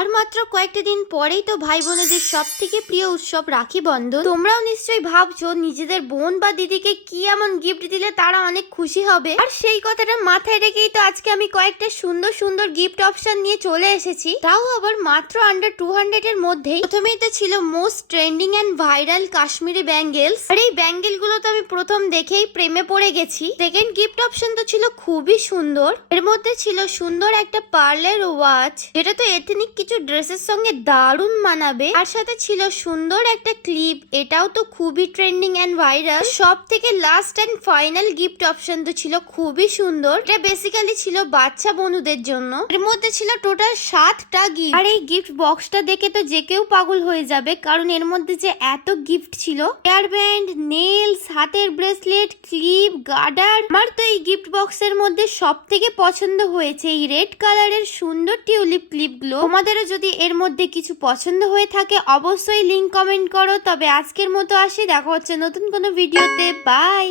আর মাত্র কয়েকটা দিন পরেই তো ভাই বোনেদের সব থেকে প্রিয় উৎসব রাখি বন্ধন। তোমরাও নিশ্চয়ই ভাবছো নিজেদের বোন বা দিদিকে কি এমন গিফট দিলে তারা অনেক খুশি হবে। আর সেই কথাটা মাথায় রেখেই তো আজকে আমি কয়েকটা সুন্দর সুন্দর গিফট অপশন নিয়ে চলে এসেছি, তাও আবার মাত্র আন্ডার 200 এর মধ্যেই। প্রথমেই তো ছিল most trending and viral Kashmiri bangles. আর এই ব্যাঙ্গেল গুলো তো আমি প্রথম দেখেই প্রেমে পড়ে গেছি। সেকেন্ড গিফট অপশন তো ছিল খুবই সুন্দর। এর মধ্যে ছিল সুন্দর একটা পার্লের ওয়াচ, যেটা তো এথনিক কিছু ড্রেসের সঙ্গে দারুণ মানাবে। আর সাথে ছিল সুন্দর একটা ক্লিপ, এটাও তো খুবই ট্রেন্ডিং এন্ড ভাইরাল। সব থেকে last and final gift option তো ছিল খুবই সুন্দর। এটা বেসিক্যালি ছিল বাচ্চা বন্ধুদের জন্য। এর মধ্যে ছিল টোটাল 7টা গিফট। আর এই গিফট বক্সটা দেখে তো যে কেউ পাগল হয়ে যাবে, কারণ এর মধ্যে যে এত গিফট ছিল, হেয়ার ব্যান্ড, নেলস, হাতের ব্রেসলেট, ক্লিপ, গার্ডার। আমার তো এই গিফট বক্সের মধ্যে সব থেকে পছন্দ হয়েছে এই রেড কালারের সুন্দর টিউলিপ ক্লিপ গুলো। তোমাদেরও যদি এর মধ্যে কিছু পছন্দ হয়ে থাকে অবশ্যই লিংক কমেন্ট করো। তবে আজকের মতো আসি, দেখা হচ্ছে নতুন কোনো ভিডিওতে। বাই।